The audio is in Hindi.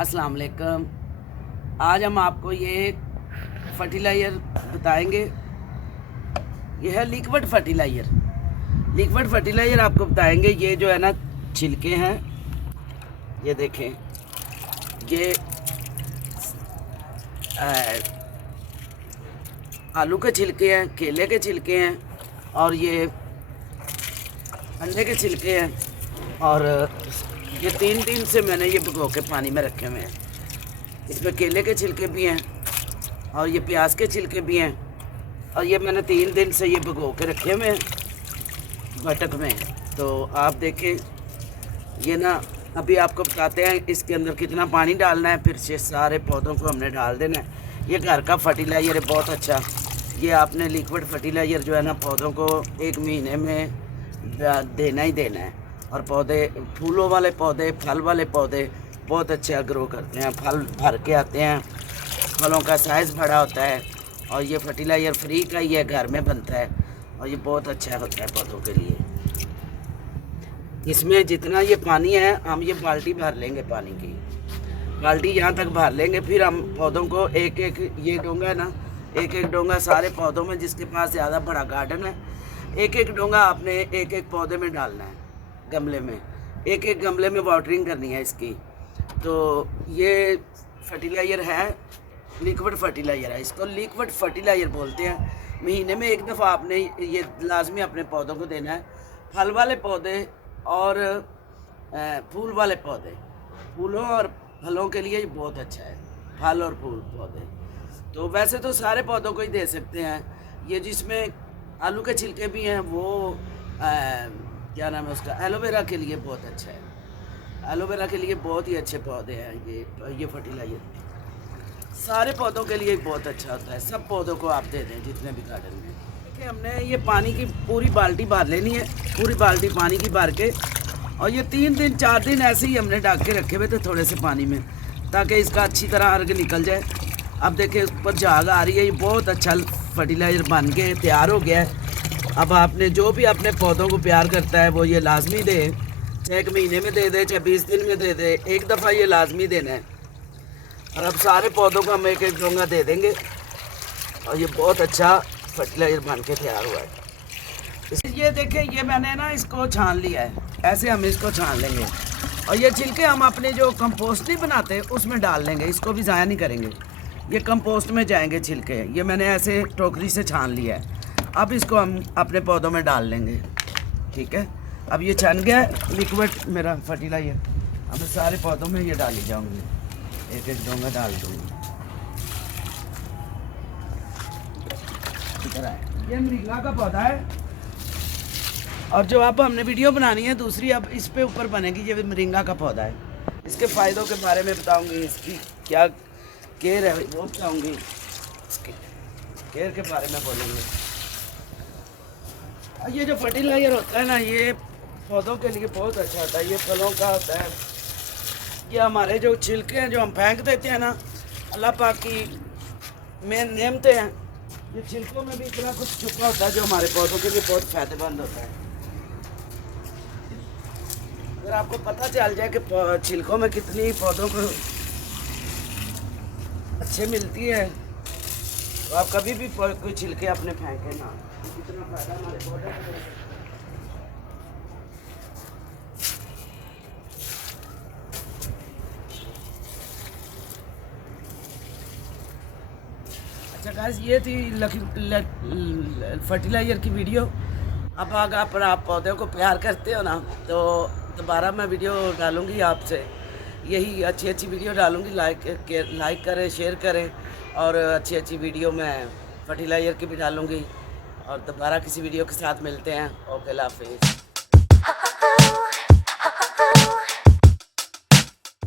अस्सलाम वालेकुम। आज हम आपको ये फर्टिलाइज़र बताएंगे। ये है लिक्विड फर्टिलाइज़र। लिक्विड फर्टिलाइज़र आपको बताएंगे। ये जो है ना छिलके हैं, ये देखें, ये आलू के छिलके हैं, केले के छिलके हैं और ये अंडे के छिलके हैं। और ये तीन दिन से मैंने ये भिगो के पानी में रखे हुए हैं। इसमें केले के छिलके भी हैं और ये प्याज के छिलके भी हैं। और ये मैंने 3 दिन से ये भिगो के रखे हुए हैं बटक में। तो आप देखें, ये ना अभी आपको बताते हैं इसके अंदर कितना पानी डालना है, फिर से सारे पौधों को हमने डाल देना है। ये घर का फर्टिलाइज़र है, बहुत अच्छा। ये आपने लिक्विड फर्टिलाइज़र जो है ना पौधों को 1 महीने में देना ही देना है। और पौधे, फूलों वाले पौधे, फल वाले पौधे बहुत अच्छे ग्रो करते हैं, फल भर के आते हैं, फलों का साइज़ बड़ा होता है। और ये फर्टिलाइज़र फ्री का ही है, घर में बनता है और ये बहुत अच्छा होता है पौधों के लिए। इसमें जितना ये पानी है, हम ये बाल्टी भर लेंगे, पानी की बाल्टी यहाँ तक भर लेंगे। फिर हम पौधों को एक एक, ये डोंगा है ना, एक एक डोंगा सारे पौधों में, जिसके पास ज़्यादा बड़ा गार्डन है, एक एक डोंगा आपने एक एक पौधे में डालना है। गमले में, एक एक गमले में वाटरिंग करनी है इसकी। तो ये फर्टिलाइज़र है, लिक्विड फर्टिलाइज़र है। इसको लिक्विड फर्टिलाइज़र बोलते हैं। महीने में एक दफ़ा आपने ये लाजमी अपने पौधों को देना है। फल वाले पौधे और फूल वाले पौधे, फूलों और फलों के लिए ये बहुत अच्छा है, फल और फूल पौधे। तो वैसे तो सारे पौधों को ही दे सकते हैं। ये जिसमें आलू के छिलके भी हैं, वो क्या नाम है उसका, एलोवेरा के लिए बहुत अच्छा है। एलोवेरा के लिए बहुत ही अच्छे पौधे हैं ये फर्टिलाइज़र। सारे पौधों के लिए बहुत अच्छा होता है। सब पौधों को आप दे दें जितने भी गार्डन में। देखिए, हमने ये पानी की पूरी बाल्टी भर लेनी है, पूरी बाल्टी पानी की भर के। और ये 3 दिन 4 दिन ऐसे ही हमने ढक के रखे हुए थे थोड़े से पानी में, ताकि इसका अच्छी तरह अर्ग निकल जाए। अब देखिए ऊपर झाग आ रही है। ये बहुत अच्छा फर्टिलाइज़र बन के तैयार हो गया है। अब आपने जो भी अपने पौधों को प्यार करता है वो ये लाजमी दे, चाहे 1 महीने में दे दे, चाहे 20 दिन में दे दे, एक दफ़ा ये लाजमी देना है। और अब सारे पौधों को हम एक एक डोंगा दे देंगे और ये बहुत अच्छा फर्टिलाइज़र बन के तैयार हुआ है। ये देखें, ये मैंने ना इसको छान लिया है, ऐसे हम इसको छान लेंगे। और ये छिलके हम अपने जो कंपोस्ट नहीं बनाते उसमें डाल लेंगे, इसको भी ज़ाया नहीं करेंगे। ये कंपोस्ट में जाएंगे छिलके। ये मैंने ऐसे टोकरी से छान लिया है। अब इसको हम अपने पौधों में डाल लेंगे, ठीक है। अब ये छन गया लिक्विड मेरा फर्टिलाइज़र। अब मैं सारे पौधों में ये डाली जाऊंगी, एक एक डोंगा डाल दूँगी। ये मोरिंगा का पौधा है। और जो अब हमने वीडियो बनानी है दूसरी, अब इस पे ऊपर बनेगी। ये मोरिंगा का पौधा है। इसके फ़ायदों के बारे में बताऊंगी, इसकी क्या केयर है वो बताऊंगी, इसके केयर के बारे में बोलेंगे। ये जो फर्टिलाइज़र होता है ना, ये पौधों के लिए बहुत अच्छा होता है। ये फलों का होता है। ये हमारे जो छिलके हैं जो हम फेंक देते हैं ना, अल्लाह पाक की मेन नेमतें हैं। ये छिलकों में भी इतना कुछ छुपा होता है जो हमारे पौधों के लिए बहुत फ़ायदेमंद होता है। अगर आपको पता चल जाए कि छिलकों में कितनी पौधों को अच्छे मिलती है, तो आप कभी भी कोई छिलके अपने फेंकें ना, कितना फ़ायदा हमारे पौधों को। अच्छा गाइस, ये थी फर्टिलाइज़र की वीडियो। अब अगर आप पौधों को प्यार करते हो ना, तो दोबारा मैं वीडियो डालूँगी आपसे। यही अच्छी अच्छी वीडियो डालूँगी। लाइक करें, शेयर करें। और अच्छी अच्छी वीडियो मैं फर्टिलाइज़र की भी डालूँगी। और दोबारा किसी वीडियो के साथ मिलते हैं। ओके, अल्लाह हाफिज़।